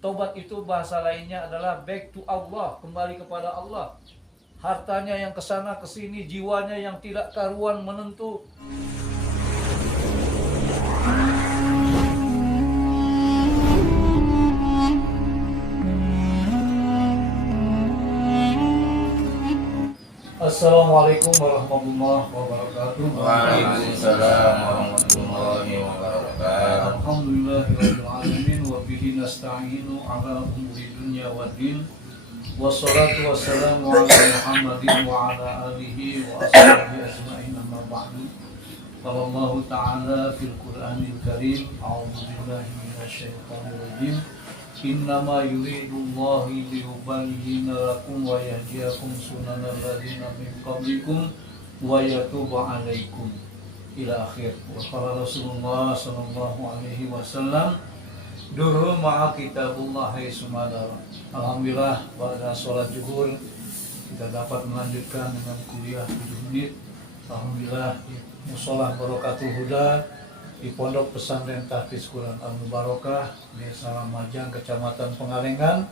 Taubat itu bahasa lainnya adalah back to Allah, kembali kepada Allah. Hartanya yang kesana kesini, jiwanya yang tidak karuan menentu. Assalamualaikum warahmatullahi wabarakatuh. Waalaikumsalam warahmatullahi wabarakatuh. Alhamdulillahirabbil alamin wa bihi nasta'inu ala umuri dunya waddin. Wassalatu wassalamu ala Muhammadin wa ala alihi wa ashabihi ajma'in, amma ba'du. Qala Allah ta'ala fil Qur'anil Karim, a'udzu billahi minasyaitonir rajim. Innama yuridullahu liyubayyina lakum wa yahdiyakum sunanal ladzina min qablikum wa yatuba 'alaikum ila akhir. Wa qala Rasulullah sallallahu alaihi wasallam, duru ma'a kitabullah haitsumada. Alhamdulillah pada sholat zuhur kita dapat melanjutkan dengan kuliah 7 menit. Alhamdulillah di Musholah Barokatul Huda di Pondok Pesantren Tahfiz Quran Al-Mubarakah, Desa Lamajang, Kecamatan Pengalengan,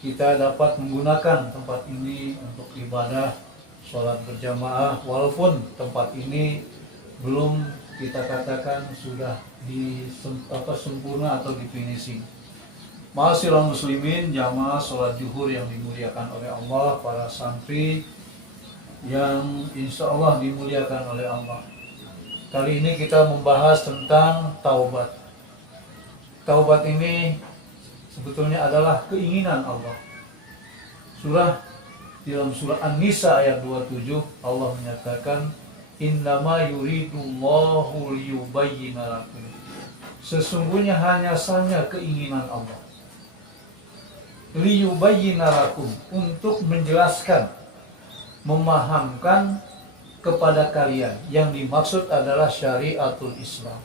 kita dapat menggunakan tempat ini untuk ibadah sholat berjamaah, walaupun tempat ini belum kita katakan sudah sempurna atau di finishing. Ma'asyiral muslimin, jamaah sholat zuhur yang dimuliakan oleh Allah, para santri yang insya Allah dimuliakan oleh Allah. Kali ini kita membahas tentang taubat. Taubat ini sebetulnya adalah keinginan Allah. Dalam surah An-Nisa ayat 27 Allah menyatakan, innama yuridullahu liyubayyina lakum. Sesungguhnya hanya saja keinginan Allah. Liyubayyina lakum, untuk menjelaskan, memahamkan kepada kalian. Yang dimaksud adalah syariatul Islam.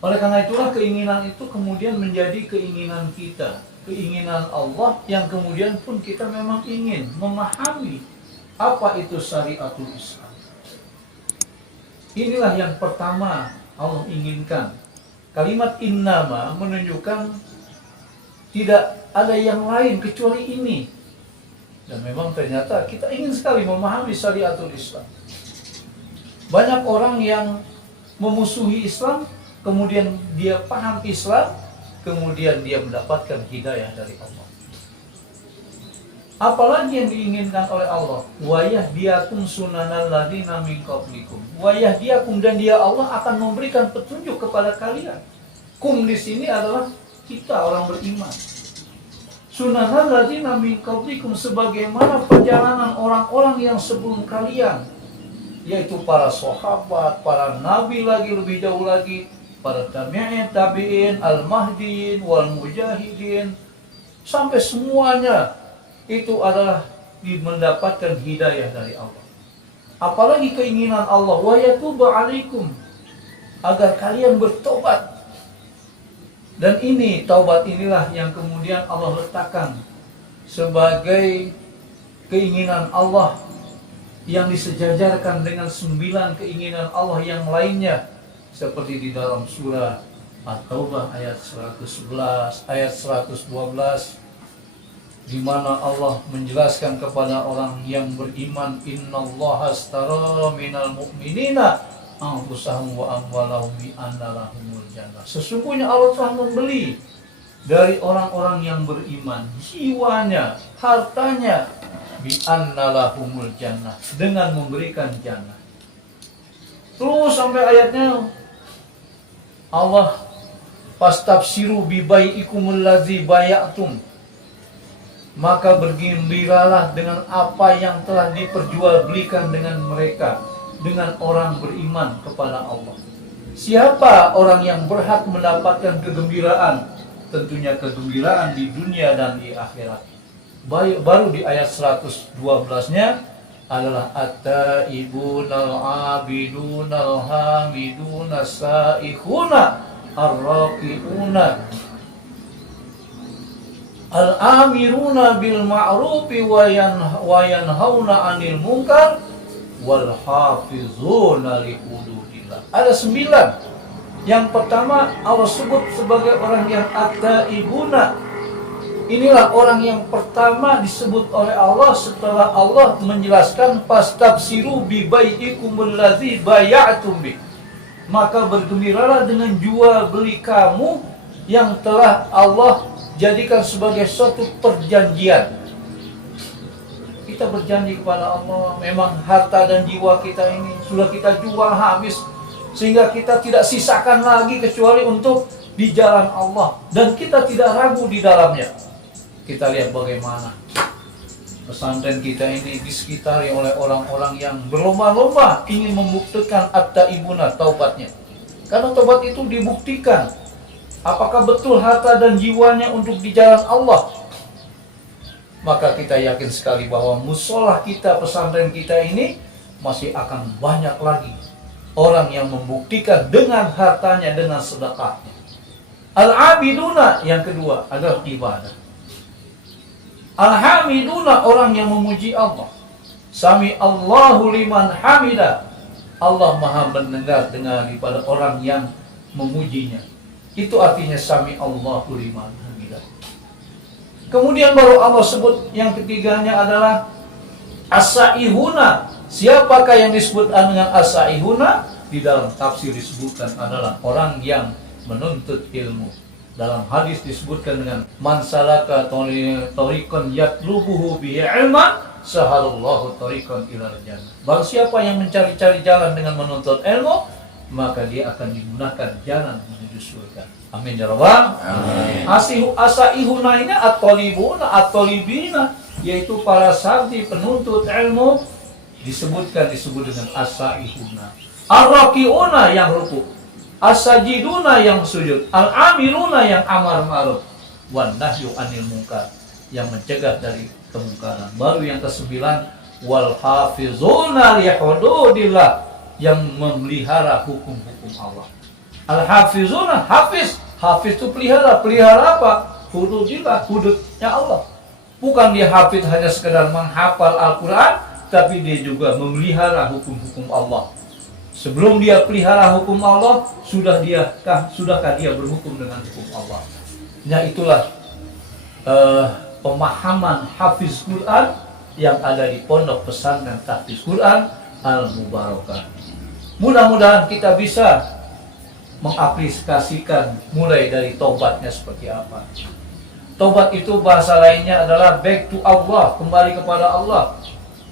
Oleh karena itulah keinginan itu kemudian menjadi keinginan kita, keinginan Allah, yang kemudian pun kita memang ingin memahami apa itu syariatul Islam. Inilah yang pertama Allah inginkan. Kalimat innama menunjukkan tidak ada yang lain kecuali ini. Dan memang ternyata kita ingin sekali memahami syariatul Islam. Banyak orang yang memusuhi Islam, kemudian dia paham Islam, kemudian dia mendapatkan hidayah dari Allah. Apalagi yang diinginkan oleh Allah? Wa yahdiyakum sunanal ladzina min qablikum. Wa yahdiyakum, dan dia Allah akan memberikan petunjuk kepada kalian. Kum di sini adalah kita orang beriman. Sunanal ladzina min qablikum, sebagaimana perjalanan orang-orang yang sebelum kalian, yaitu para sahabat, para nabi, lagi lebih jauh lagi para tabi'in, al-mahdiin, wal mujahidin, sampai semuanya itu adalah mendapatkan hidayah dari Allah. Apalagi keinginan Allah, wa yatuba 'alaikum, agar kalian bertobat. Dan ini, taubat inilah yang kemudian Allah letakkan sebagai keinginan Allah yang disejajarkan dengan 9 keinginan Allah yang lainnya, seperti di dalam surah At-Taubah ayat 111, ayat 112, di mana Allah menjelaskan kepada orang yang beriman, innallaha astara minal mu'minina anfusahum wa amwalahum bi anna lahumul jannah. Sesungguhnya Allah telah membeli dari orang-orang yang beriman jiwanya, hartanya, bi anna lahumul jannah, dengan memberikan jannah. Terus sampai ayatnya Allah, fastabsiru bi bai'ikumul ladzi bay'atum, maka bergembiralah dengan apa yang telah diperjualbelikan dengan mereka, dengan orang beriman kepada Allah. Siapa orang yang berhak mendapatkan kegembiraan? Tentunya kegembiraan di dunia dan di akhirat. Baru di ayat 112-nya adalah at-taibunal abidunal hamiduna sa'ikhuna ar-raqiuna al-amiruna bil ma'rufi wa yanhauna 'anil munkar wal hafizuna li hududillah. Ada 9 Yang pertama Allah sebut sebagai orang yang at-taibuna. Inilah orang yang pertama disebut oleh Allah setelah Allah menjelaskan fastabsiru bi bai'ikumul ladzi bay'atum bi. Maka bergembiralah dengan jual beli kamu yang telah Allah jadikan sebagai suatu perjanjian. Kita berjanji kepada Allah, memang harta dan jiwa kita ini sudah kita jual habis, sehingga kita tidak sisakan lagi kecuali untuk di jalan Allah, dan kita tidak ragu di dalamnya. Kita lihat bagaimana pesantren kita ini disekitari oleh orang-orang yang berlomba-lomba ingin membuktikan at-taibuna, taubatnya. Karena taubat itu dibuktikan apakah betul harta dan jiwanya untuk di jalan Allah. Maka kita yakin sekali bahwa musola kita, pesantren kita ini masih akan banyak lagi orang yang membuktikan dengan hartanya, dengan sedekahnya. Al-abiduna yang kedua adalah ibadah. Al-hamiduna orang yang memuji Allah. Sami Allahu liman hamida. Allah maha mendengar daripada orang yang memujinya. Itu artinya sami Allahu liman hamidah. Kemudian baru Allah sebut yang ketiganya adalah as-saihuna. Siapakah yang disebut dengan as-saihuna? Di dalam tafsir disebutkan adalah orang yang menuntut ilmu. Dalam hadis disebutkan dengan man salaka tariqan yatlubuhu bihi ilman sahalallahu tariqan ilal jannah. Barang siapa yang mencari-cari jalan dengan menuntut ilmu, maka dia akan dimudahkan jalan menuju surga. Amin ya rabbal alamin. Asaihuna ini at-talibuna at-talibina, yaitu para santri penuntut ilmu disebut dengan asaihuna. Ar-raqiuna yang rukuk, as-sajiduna yang sujud, al-amiluna yang amar ma'ruf, wan nahyu anil munkar yang mencegah dari kemungkaran. Baru yang ke-9 wal hafizuna li hududillah yang memelihara hukum-hukum Allah. Al-hafizuna, hafiz itu pelihara apa? Hududillah, hududnya Allah. Bukan dia hafiz hanya sekedar menghafal Al-Quran, tapi dia juga memelihara hukum-hukum Allah. Sebelum dia pelihara hukum Allah, sudahkah dia berhukum dengan hukum Allah? Nah, itulah pemahaman hafiz Quran yang ada di Pondok Pesantren Tahfiz Quran Al-Mubarakah. Mudah-mudahan kita bisa mengaplikasikan mulai dari taubatnya seperti apa. Taubat itu bahasa lainnya adalah back to Allah, kembali kepada Allah.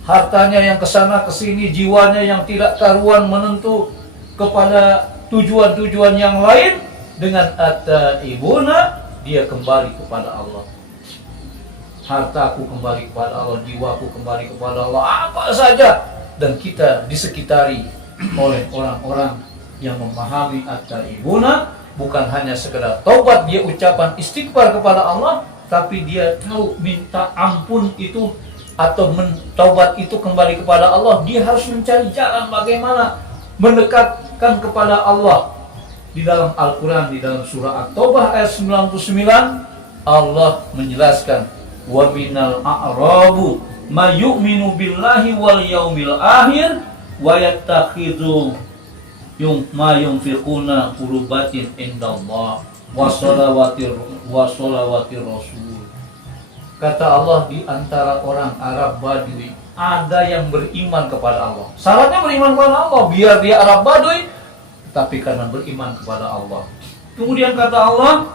Hartanya yang kesana kesini, jiwanya yang tidak karuan menentu kepada tujuan-tujuan yang lain, dengan at-taibuna dia kembali kepada Allah. Hartaku kembali kepada Allah, jiwaku kembali kepada Allah, apa saja. Dan kita disekitari oleh orang-orang yang memahami at-taibuna, bukan hanya sekedar taubat, dia ucapan istighfar kepada Allah, tapi dia tahu minta ampun itu atau taubat itu kembali kepada Allah, dia harus mencari jalan bagaimana mendekatkan kepada Allah. Di dalam Al-Quran, di dalam surah At-Taubah ayat 99, Allah menjelaskan wa minal a'rabu ma yu'minu billahi wal yaumil akhir wa yattakhidhu ma yunfiquna qurbatin indallah wa salawatir rasul. Kata Allah, di antara orang Arab Badui ada yang beriman kepada Allah. Syaratnya beriman kepada Allah, biar dia Arab Badui, tapi karena beriman kepada Allah. Kemudian kata Allah,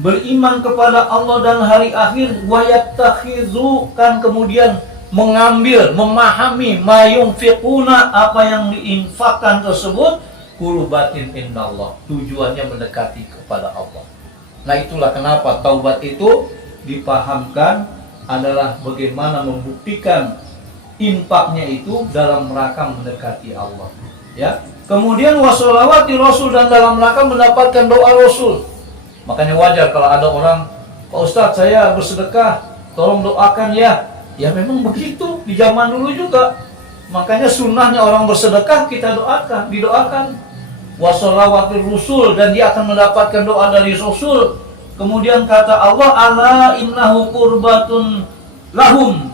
beriman kepada Allah dan hari akhir, wa yattakhidhu, kan kemudian mengambil, memahami ma yunfiquna, apa yang diinfakkan tersebut, qurbatin indallah, tujuannya mendekati kepada Allah. Nah, itulah kenapa taubat itu dipahamkan adalah bagaimana membuktikan infaknya itu dalam rangka mendekati Allah. Ya. Kemudian washolawati rasul, dan dalam rangka mendapatkan doa Rasul. Makanya wajar kalau ada orang, Pak Ustadz saya bersedekah, tolong doakan ya. Ya memang begitu di zaman dulu juga. Makanya sunnahnya orang bersedekah kita didoakan. Washolawati rasul, dan dia akan mendapatkan doa dari Rasul. Kemudian kata Allah, ala innahu qurbatun lahum.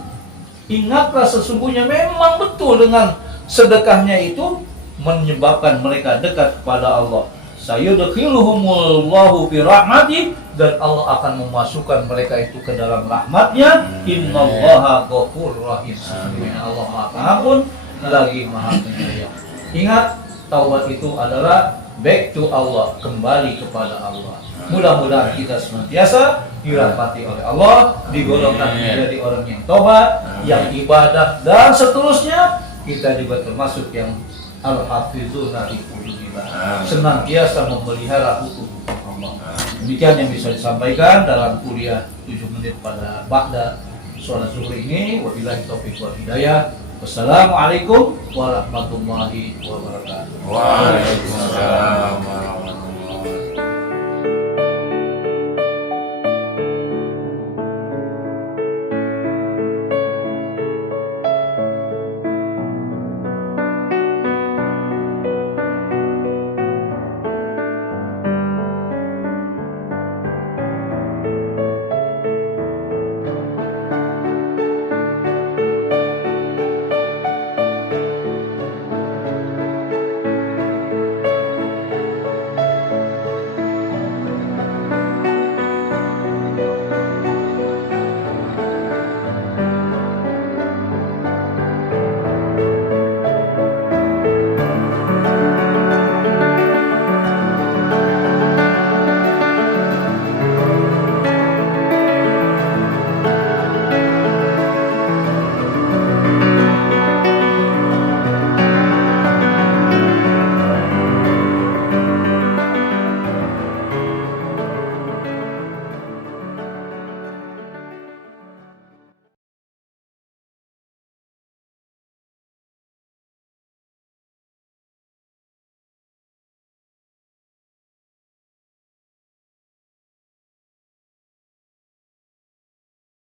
Ingatlah sesungguhnya memang betul dengan sedekahnya itu menyebabkan mereka dekat kepada Allah. Sayudkhiluhumullahu fi rahmati, dan Allah akan memasukkan mereka itu ke dalam rahmatnya. Innallaha ghafurur rahim. Sesungguhnya Allah Maha Pengampun lagi Maha Penyayang. Ingat, taubat itu adalah back to Allah, kembali kepada Allah. Mudah-mudahan kita senantiasa dirahmati oleh Allah, digolongkan menjadi orang yang tobat, yang ibadah, dan seterusnya. Kita juga termasuk yang al-hafizuna li hududillah, senantiasa memelihara hukum Allah. Demikian yang bisa disampaikan dalam kuliah 7 menit pada ba'da sholat zuhur ini. Wabillahi taufiq wal hidayah. Wassalamualaikum warahmatullahi wabarakatuh. Waalaikumsalam warahmatullahi wabarakatuh.